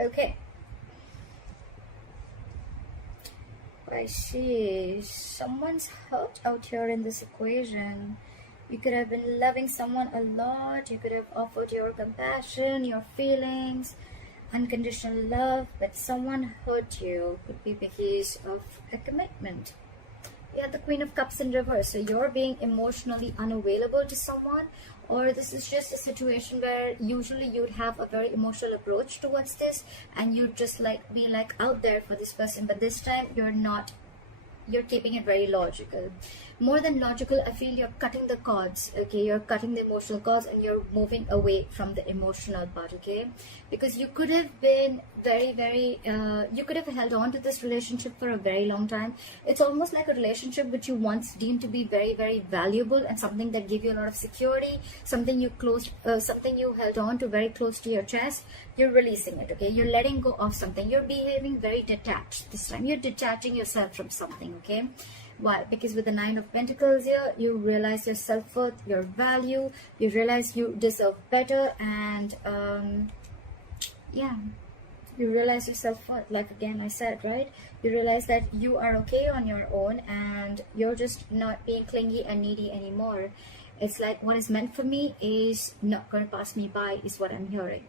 Okay. Pisces, someone's hurt out here in this equation. You could have been loving someone a lot. You could have offered your compassion, your feelings, unconditional love, but someone hurt you. Could be because of a commitment. You have the Queen of Cups in reverse. So you're being emotionally unavailable to someone, or this is just a situation where usually you'd have a very emotional approach towards this and you'd just be out there for this person, but this time you're not. You're keeping it very logical. More than logical, I feel you're cutting the cords, okay? You're cutting the emotional cords and you're moving away from the emotional part, okay? Because you could have been you could have held on to this relationship for a very long time. It's almost like a relationship which you once deemed to be very, very valuable and something that gave you a lot of security, something you held on to very close to your chest. You're releasing it, okay? You're letting go of something. You're behaving very detached this time. You're detaching yourself from something, okay? Why? Because with the Nine of Pentacles here, you realize your self-worth, your value, you realize you deserve better, and yeah, you realize your self-worth. Like again I said, right? You realize that you are okay on your own and you're just not being clingy and needy anymore. It's like what is meant for me is not going to pass me by, is what I'm hearing.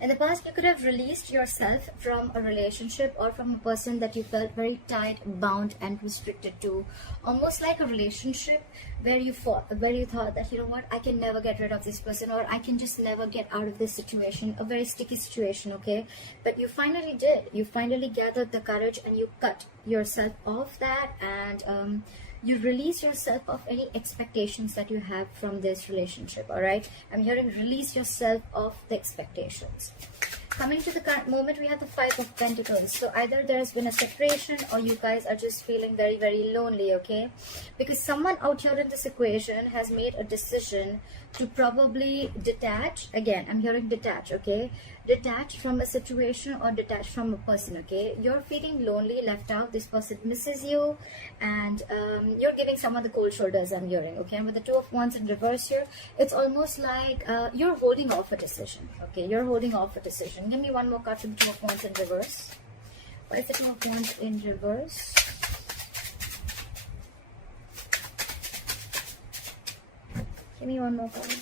In the past, you could have released yourself from a relationship or from a person that you felt very tied, bound, and restricted to. Almost like a relationship where you thought that, you know what, I can never get rid of this person, or I can just never get out of this situation, a very sticky situation, okay? But you finally did. You finally gathered the courage and you cut yourself off that, and you release yourself of any expectations that you have from this relationship. All right, I'm hearing release yourself of the expectations. Coming to the current moment, we have the Five of Pentacles. So either there's been a separation or you guys are just feeling very, very lonely, okay? Because someone out here in this equation has made a decision to probably detach. Again, I'm hearing detach, okay? Detach from a situation or detach from a person, okay? You're feeling lonely, left out. This person misses you, and you're giving someone the cold shoulders, I'm hearing, okay? And with the Two of Wands in reverse here, it's almost like you're holding off a decision, okay? You're holding off a decision. Give me one more card for the Two of Wands in reverse. What is the Two of Wands in reverse? Give me one more card.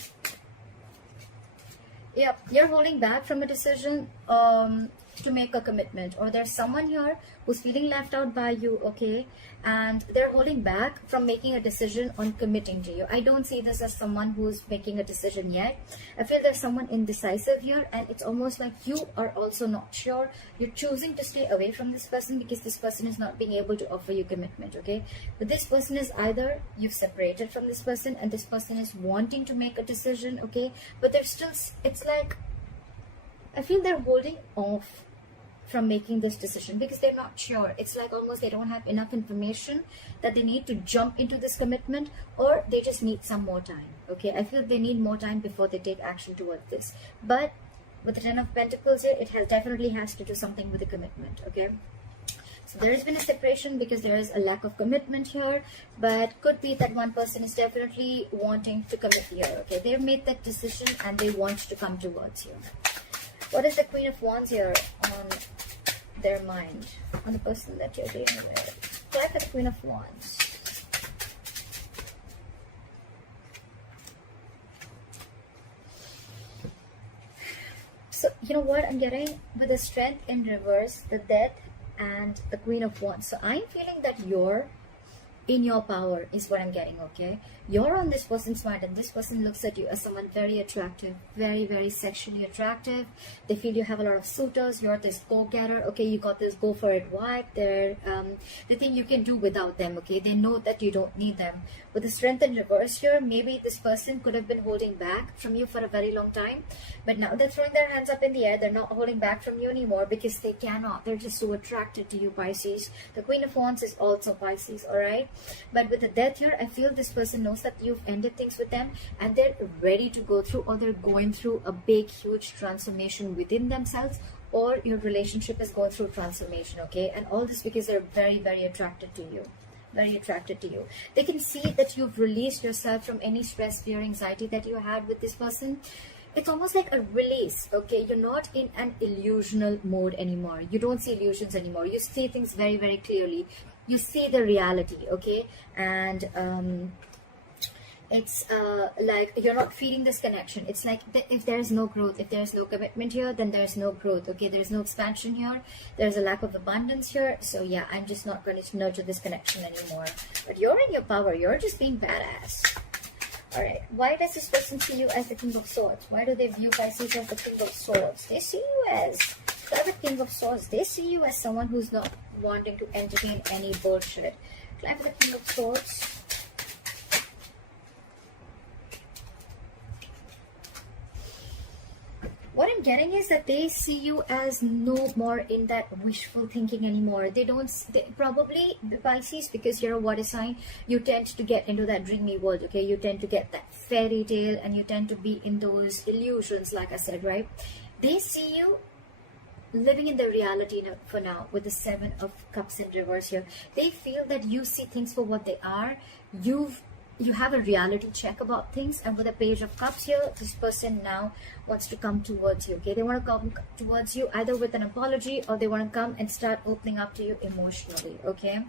Yep, you're holding back from a decision to make a commitment, or there's someone here who's feeling left out by you, okay? And they're holding back from making a decision on committing to you. I don't see this as someone who's making a decision yet. I feel there's someone indecisive here, and it's almost like you are also not sure. You're choosing to stay away from this person because this person is not being able to offer you commitment, okay? But this person is either you've separated from this person and this person is wanting to make a decision, okay? But they're still, it's like, I feel they're holding off from making this decision because they're not sure. It's like almost they don't have enough information that they need to jump into this commitment, or they just need some more time, okay? I feel they need more time before they take action towards this. But with the Ten of Pentacles here, it definitely has to do something with the commitment, okay? So there has been a separation because there is a lack of commitment here, but could be that one person is definitely wanting to commit here, okay? They've made that decision and they want to come towards you. What is the Queen of Wands here on their mind, on the person that you're dealing with? Clarify the Queen of Wands. So, you know what I'm getting? With the Strength in reverse, the Death, and the Queen of Wands. So, I'm feeling that you're in your power is what I'm getting, okay? You're on this person's mind and this person looks at you as someone very attractive, very, very sexually attractive. They feel you have a lot of suitors. You're this go-getter, okay? You got this go for it vibe. They think you can do without them, okay? They know that you don't need them. With the Strength in reverse here, maybe this person could have been holding back from you for a very long time, but now they're throwing their hands up in the air. They're not holding back from you anymore because they cannot. They're just so attracted to you, Pisces. The Queen of Wands is also Pisces, all right? But with the Death here, I feel this person knows that you've ended things with them and they're ready to go through, or they're going through a big, huge transformation within themselves, or your relationship is going through transformation, okay? And all this because they're very, very attracted to you. Very attracted to you. They can see that you've released yourself from any stress, fear, anxiety that you had with this person. it's almost like a release. Okay, you're not in an illusional mode anymore. You don't see illusions anymore. You see things very, very clearly. You see the reality. Okay, and it's like you're not feeding this connection. It's like if there is no growth, if there is no commitment here, then there's no growth. Okay, there's no expansion here, there's a lack of abundance here. So yeah, I'm just not going to nurture this connection anymore. But you're in your power. You're just being badass. All right, why does this person see you as the King of Swords? Why do they view Pisces as the King of Swords? They see you as the King of Swords. They see you as someone who's not wanting to entertain any bullshit. Can I have the King of Swords? What I'm getting is that they see you as no more in that wishful thinking anymore. They probably, the Pisces, because you're a water sign, you tend to get into that dreamy world, okay? You tend to get that fairy tale and you tend to be in those illusions, like I said, right? They see you living in the reality for now with the Seven of Cups in reverse here. They feel that you see things for what they are. You have a reality check about things, and with a Page of Cups here, this person now wants to come towards you. Okay, they want to come towards you either with an apology, or they want to come and start opening up to you emotionally. Okay,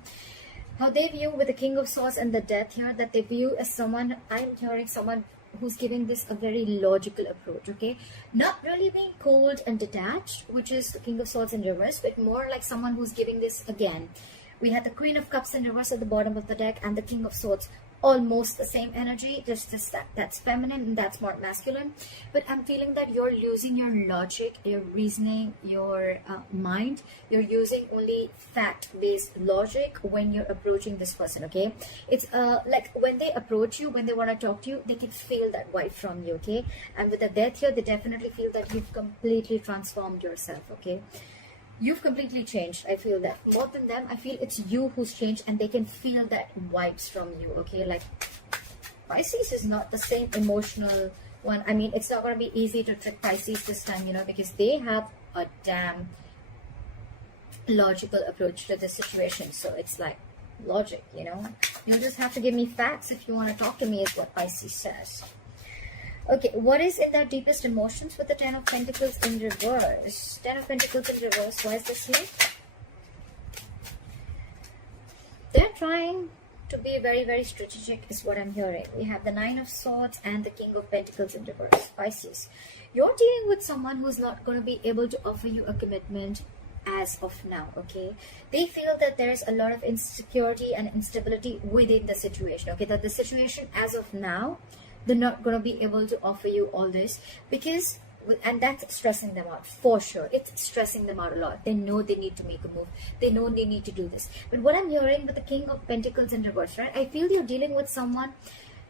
how they view with the King of Swords and the Death here, that they view as someone, I'm hearing someone who's giving this a very logical approach. Okay, not really being cold and detached, which is the King of Swords in reverse, but more like someone who's giving this again. We had the Queen of Cups in reverse at the bottom of the deck, and the King of Swords, almost the same energy, just that's feminine and that's more masculine. But I'm feeling that you're losing your logic, your reasoning, your mind. You're using only fact-based logic when you're approaching this person. Okay, it's like when they approach you, when they want to talk to you, they can feel that vibe from you. Okay, and with the Death here, they definitely feel that you've completely transformed yourself. Okay, you've completely changed. I feel that more than them, I feel it's you who's changed, and they can feel that vibes from you. Okay, like Pisces is not the same emotional one. I mean, it's not going to be easy to trick Pisces this time, you know, because they have a damn logical approach to the situation. So it's like logic, you know. You'll just have to give me facts if you want to talk to me, is what Pisces says. Okay, what is in their deepest emotions with the Ten of Pentacles in reverse? Ten of Pentacles in reverse, why is this here? They're trying to be very, very strategic is what I'm hearing. We have the Nine of Swords and the King of Pentacles in reverse. Pisces, you're dealing with someone who's not going to be able to offer you a commitment as of now. Okay, they feel that there's a lot of insecurity and instability within the situation. Okay, that the situation as of now, they're not going to be able to offer you all this, because and that's stressing them out for sure. It's stressing them out a lot. They know they need to make a move, they know they need to do this. But what I'm hearing with the King of Pentacles in reverse, right, I feel you're dealing with someone,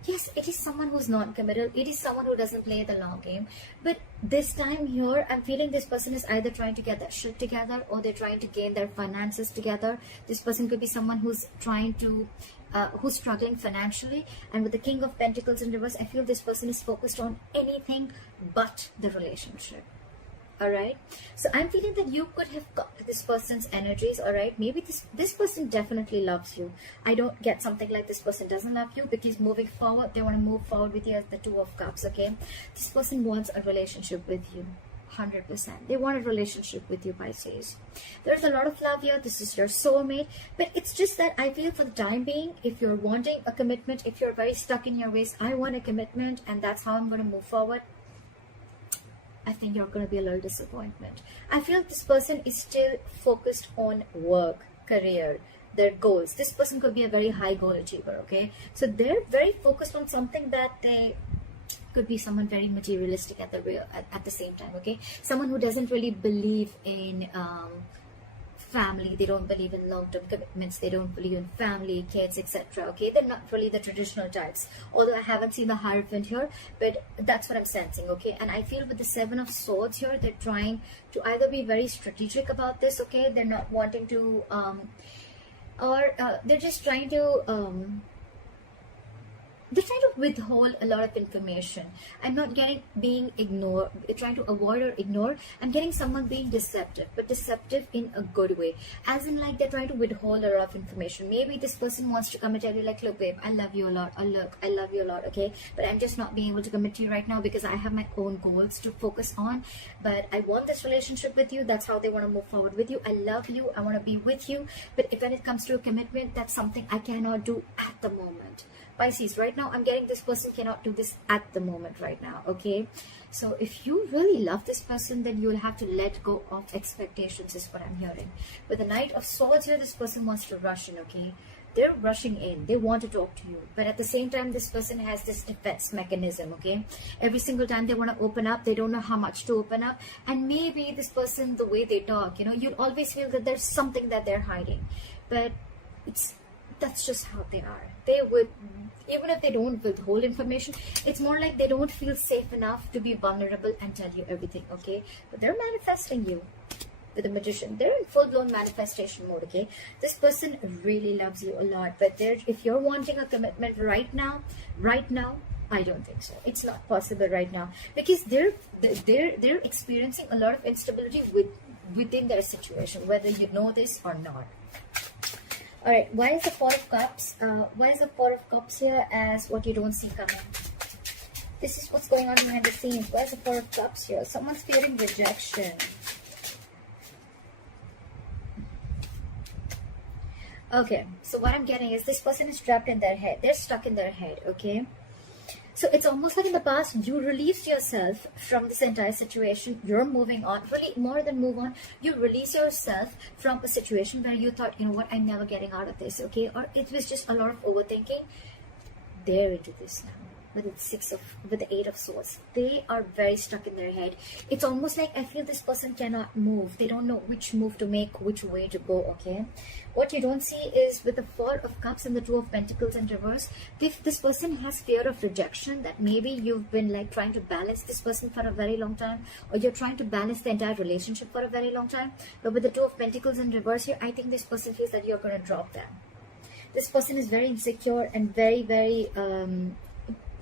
yes, it is someone who's non-committal, it is someone who doesn't play the long game. But this time here, I'm feeling this person is either trying to get that shit together, or they're trying to gain their finances together. This person could be someone who's trying to who's struggling financially. And with the King of Pentacles in reverse, I feel this person is focused on anything but the relationship. All right, so I'm feeling that you could have got this person's energies. All right, maybe this person definitely loves you. I don't get something like this person doesn't love you, because moving forward, they want to move forward with you as the Two of Cups. Okay, this person wants a relationship with you. 100%. They want a relationship with you, Pisces. There's a lot of love here. This is your soulmate. But it's just that I feel for the time being, if you're wanting a commitment, if you're very stuck in your ways, I want a commitment and that's how I'm going to move forward, I think you're going to be a little disappointment. I feel this person is still focused on work, career, their goals. This person could be a very high goal achiever, okay? So they're very focused on something that they could be someone very materialistic at the same time, okay? Someone who doesn't really believe in family. They don't believe in long-term commitments. They don't believe in family, kids, etc. Okay, they're not really the traditional types. Although I haven't seen the Hierophant here, but that's what I'm sensing, okay? And I feel with the Seven of Swords here, they're trying to either be very strategic about this, okay? They're not wanting to, they're just trying to, they're trying to withhold a lot of information. I'm not getting being ignored, trying to avoid or ignore. I'm getting someone being deceptive, but deceptive in a good way, as in like they're trying to withhold a lot of information. Maybe this person wants to come and tell you like, look babe, I love you a lot, or look, I love you a lot, okay, but I'm just not being able to commit to you right now because I have my own goals to focus on, but I want this relationship with you. That's how they want to move forward with you. I love you, I want to be with you, but if when it comes to a commitment, that's something I cannot do at the moment. Pisces, right now I'm getting this person cannot do this at the moment right now, okay? So if you really love this person, then you'll have to let go of expectations, is what I'm hearing. With the Knight of Swords here, this person wants to rush in, okay? They're rushing in, they want to talk to you, but at the same time this person has this defense mechanism, okay? Every single time they want to open up, they don't know how much to open up, and maybe this person, the way they talk, you know, you'll always feel that there's something that they're hiding, but that's just how they are. They would, even if they don't withhold information, it's more like they don't feel safe enough to be vulnerable and tell you everything, okay? But they're manifesting you. With the Magician, they're in full-blown manifestation mode, okay? This person really loves you a lot, but if you're wanting a commitment right now, I don't think so. It's not possible right now, because they're experiencing a lot of instability within their situation, whether you know this or not. All right, why is the Four of Cups? Why is the Four of Cups here as what you don't see coming? This is what's going on behind the scenes. Why is the Four of Cups here? Someone's fearing rejection. Okay, so what I'm getting is this person is trapped in their head. They're stuck in their head, okay? So it's almost like in the past, you released yourself from this entire situation. You're moving on. Really, more than move on, you release yourself from a situation where you thought, you know what, I'm never getting out of this, okay? Or it was just a lot of overthinking. They're into this now. With the Eight of Swords, they are very stuck in their head. It's almost like I feel this person cannot move. They don't know which move to make, which way to go, okay? What you don't see is with the Four of Cups and the Two of Pentacles in reverse, if this person has fear of rejection, that maybe you've been like trying to balance this person for a very long time, or you're trying to balance the entire relationship for a very long time. But with the Two of Pentacles in reverse here, I think this person feels that you're going to drop them. This person is very insecure and very, very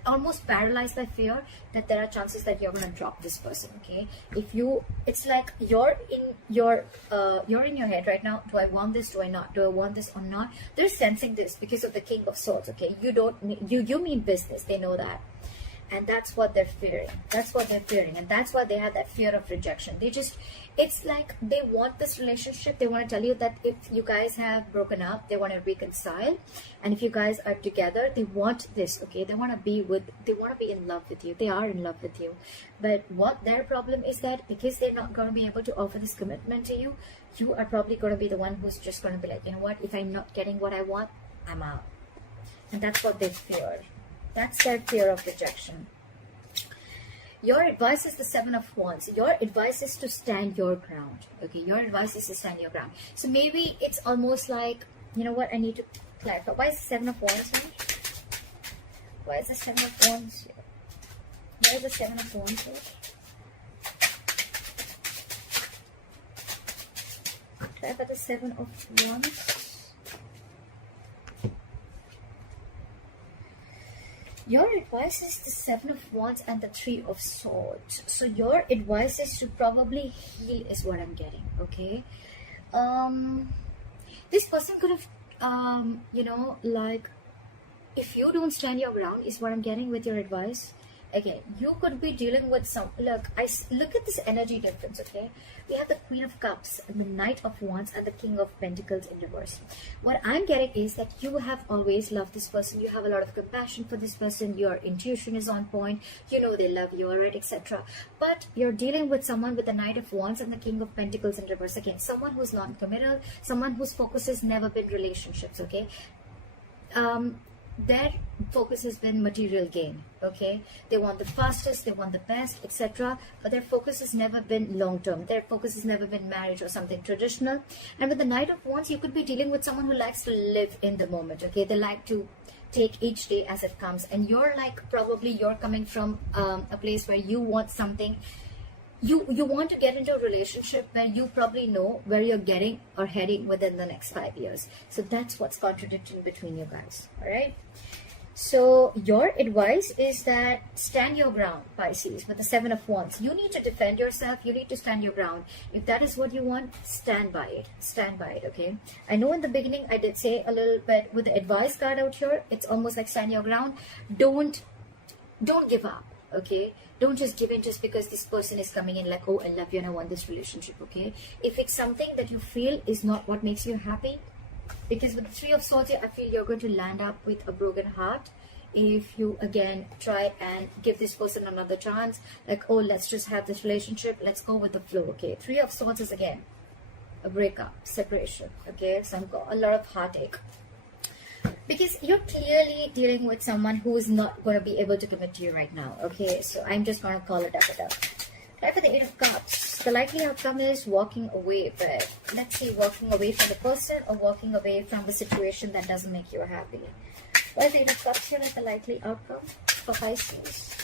almost paralyzed by fear that there are chances that you're going to drop this person, okay? It's like you're in your head right now. Do I want this? Do I not? Do I want this or not? They're sensing this because of the King of Swords, okay? You mean business. They know that. And that's what they're fearing. That's what they're fearing. And that's why they have that fear of rejection. It's like they want this relationship. They want to tell you that if you guys have broken up, they want to reconcile. And if you guys are together, they want this, okay? They want to be in love with you. They are in love with you. But what their problem is that because they're not going to be able to offer this commitment to you, you are probably going to be the one who's just going to be like, you know what? If I'm not getting what I want, I'm out. And that's what they fear. That's their fear of rejection. Your advice is the Seven of Wands. Your advice is to stand your ground. Okay, your advice is to stand your ground. So maybe it's almost like, you know what, I need to clarify. Why is the Seven of Wands here? Why is the Seven of Wands here? Why is the Seven of Wands here? Clarify the Seven of Wands. Your advice is the Seven of Wands and the Three of Swords. So your advice is to probably heal is what I'm getting, okay? This person could have, you know, like, if you don't stand your ground is what I'm getting with your advice. Okay, you could be dealing with some, look at this energy difference, okay? We have the Queen of Cups, and the Knight of Wands, and the King of Pentacles in reverse. What I'm getting is that you have always loved this person. You have a lot of compassion for this person. Your intuition is on point. You know they love you, alright, etc. But you're dealing with someone with the Knight of Wands and the King of Pentacles in reverse. Again, someone who's non-committal, someone whose focus has never been relationships, okay? Their focus has been material gain, okay? They want the fastest, they want the best, etc. But their focus has never been long-term. Their focus has never been marriage or something traditional. And with the Knight of Wands, you could be dealing with someone who likes to live in the moment, okay? They like to take each day as it comes. And you're like, probably you're coming from a place where you want something. You want to get into a relationship where you probably know where you're getting or heading within the next 5 years. So that's what's contradicting between you guys, all right? So your advice is that stand your ground, Pisces, with the Seven of Wands. You need to defend yourself. You need to stand your ground. If that is what you want, stand by it. Stand by it, okay? I know in the beginning I did say a little bit with the advice card out here. It's almost like stand your ground. Don't give up, okay? Don't just give in just because this person is coming in like, oh, I love you and I want this relationship, okay? If it's something that you feel is not what makes you happy, because with the Three of Swords here, I feel you're going to land up with a broken heart if you again try and give this person another chance, like, oh, let's just have this relationship, let's go with the flow, okay? Three of Swords is again a breakup, separation, okay? A lot of heartache, because you're clearly dealing with someone who is not going to be able to commit to you right now, okay? So I'm just going to call it up. Right, for the Eight of Cups, the likely outcome is walking away, but let's see, walking away from the person or walking away from the situation that doesn't make you happy. What is the Eight of Cups here as the likely outcome for Pisces?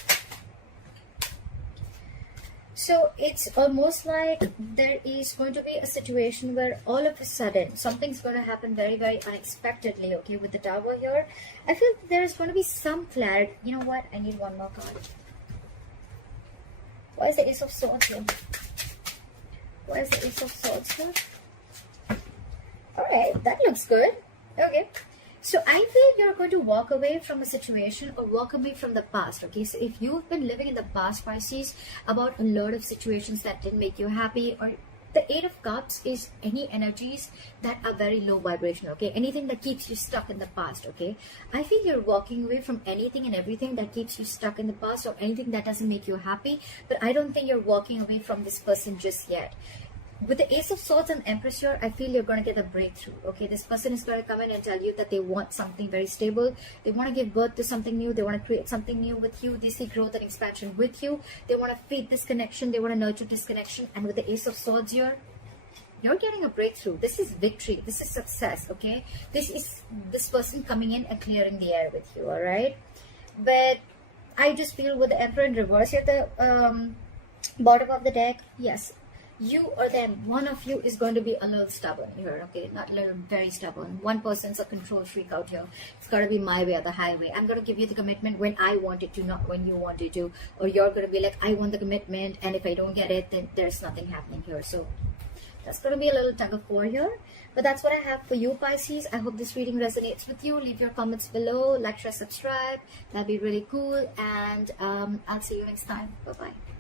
So it's almost like there is going to be a situation where all of a sudden something's going to happen very, very unexpectedly, okay? With the Tower here, I feel there's going to be some clarity. You know what? I need one more card. Why is the Ace of Swords here? Why is the Ace of Swords here? Alright, that looks good. Okay. So I feel you're going to walk away from a situation or walk away from the past, okay? So if you've been living in the past, Pisces, about a lot of situations that didn't make you happy, or the Eight of Cups is any energies that are very low vibration, okay? Anything that keeps you stuck in the past, okay? I feel you're walking away from anything and everything that keeps you stuck in the past or anything that doesn't make you happy, but I don't think you're walking away from this person just yet. With the Ace of Swords and Empress here, I feel you're going to get a breakthrough, okay? This person is going to come in and tell you that they want something very stable. They want to give birth to something new. They want to create something new with you. They see growth and expansion with you. They want to feed this connection. They want to nurture this connection. And with the Ace of Swords here, you're getting a breakthrough. This is victory. This is success, okay? This is this person coming in and clearing the air with you, all right? But I just feel with the Emperor in reverse here, the bottom of the deck, yes, you or them, one of you is going to be a little stubborn here, okay? Not a little, very stubborn. One person's a control freak out here. It's got to be my way or the highway. I'm going to give you the commitment when I want it to, not when you want it to. Or you're going to be like, I want the commitment, and if I don't get it, then there's nothing happening here. So that's going to be a little tug of war here. But that's what I have for you, Pisces. I hope this reading resonates with you. Leave your comments below. Like, share, subscribe. That'd be really cool. And I'll see you next time. Bye-bye.